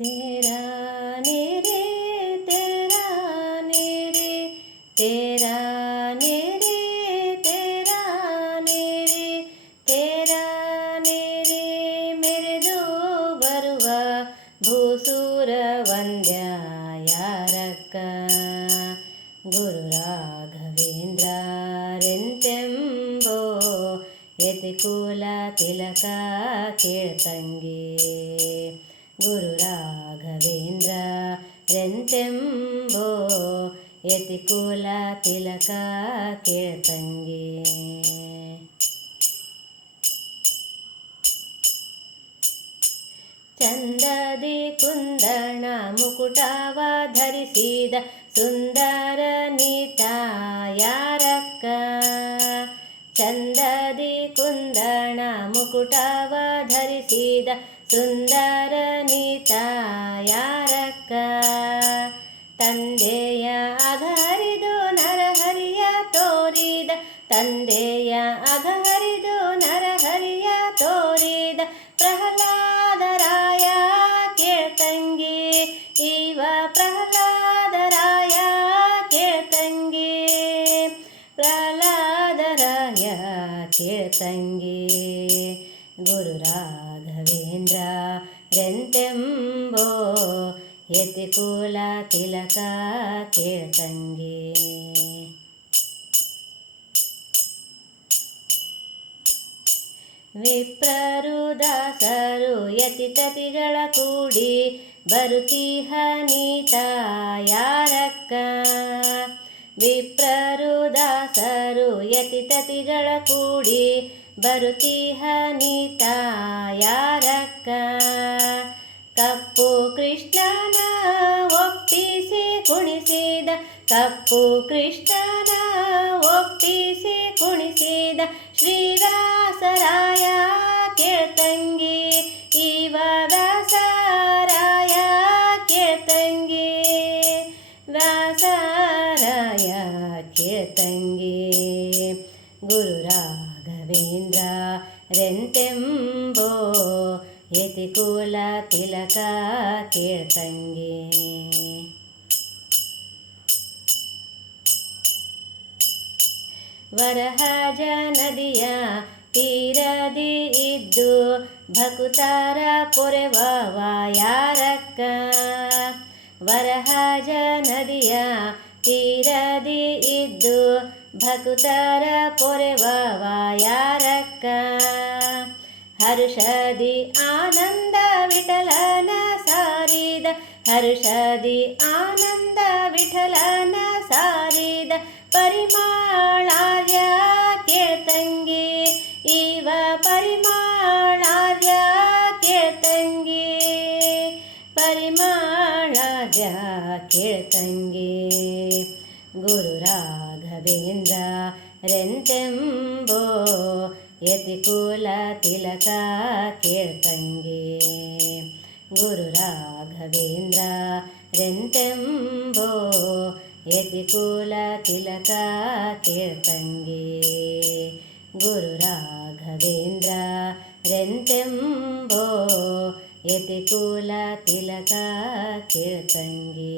तेरा ने रे तेरा ने रे तेरा ने रे तेरा ने रे तेरा ने रे मेरे दो बरुवा भूसूर वन्द्या यारक्क गुरुराघवेन्द्रारेन्तेम्बो यतिकुल तिलका कीर्तङ्गे गुरु ಯತಿಕುಲ ತಿಲಕ ಕೇಳ್ತಂಗೆ ಚಂದದಿ ಕುಂದಣ ಮುಕುಟವ ಧರಿಸಿದ ಸುಂದರ ಯಾರಕ್ಕ? ಚಂದದಿ ಕುಂದಣ ಮುಕುಟವ ಧರಿಸಿದ ಸುಂದರ ಯಾರಕ್ಕ? ತಂದೆಯ ತೋರಿದ ಪ್ರಹ್ಲಾದರಾಯ ಕೇಳ್ತಂಗಿ ಇವ ಪ್ರಹ್ಲಾದರಾಯ ಕೇಳ್ತಂಗಿ ಪ್ರಹ್ಲಾದರಾಯ ಕೇಳ್ತಂಗಿ ಗುರು ರಾಘವೇಂದ್ರ ರೆಂತೆಂಬೋ ಯತಿಕುಲ ತಿಲಕ ಕೇಳ್ತಂಗಿ ವಿಪ್ರರು ಯತಿ ತತಿಗಳ ಕೂಡಿ ಬರುತ್ತೀಹ ನೀತ ಯಾರಕ್ಕ ದಾಸರು ಯತಿತತಿಗಳ ಕೂಡಿ ಬರುತ್ತೀಹ ನೀತ ಯಾರಕ್ಕ ಕಪ್ಪು ಕೃಷ್ಣನ ಒಪ್ಪಿಸಿ ಕುಣಿಸಿದ ಕಪ್ಪು ಕೃಷ್ಣನ ಒಪ್ಪಿಸಿ ಕೇಳ್ತಂಗಿ ಗುರು ರಾಘವೇಂದ್ರ ರೆಂತೆಂಬೋ ಯತಿಕುಲ ತಿಲಕ ಕೇಳ್ತಂಗಿ ವರಹಜ ನದಿಯ ತೀರದಿ ಇದ್ದು ಭಕುತಾರ ಪೊರೆವವ ಯಾರಕ್ಕ? ವರಹಜ ನದಿಯ ತೀರದಿ ಇದ್ದು ಭಕ್ತರ ಪೊರೆವವ ಯಾರಕ್ಕ? ಹರ್ಷದಿ ಆನಂದ ವಿಠಲನ ಸಾರಿದ, ಹರ್ಷದಿ ಆನಂದ ವಿಠಲನ ಸಾರಿದ ಪರಿಮಾಳಾರ್ಯ ಕೇತಂಗಿ ಇವ ಪರಿಮಾಳಾರ್ಯ ಕೇತಂಗಿ ಪರಿಮಾಳಾರ್ಯ ಕೇಳ್ತಂಗಿ ಗುರು ರಾಘವೇಂದ್ರ ರೆಂತೆಂಬೋ ಯತಿಕುಲ ತಿಲಕ ಕೇಳ್ತಂಗಿ ಗುರು ರಾಘವೇಂದ್ರ ರೆಂತೆಂಬೋ ಯತಿಕುಲ ತಿಲಕ ಕೇಳ್ತಂಗಿ ಗುರು ರಾಘವೇಂದ್ರ ರೆಂತೆಂಬೋ ಯತಿಕೂಲ ತಿಲಕ ಕೀರ್ತಂಗಿ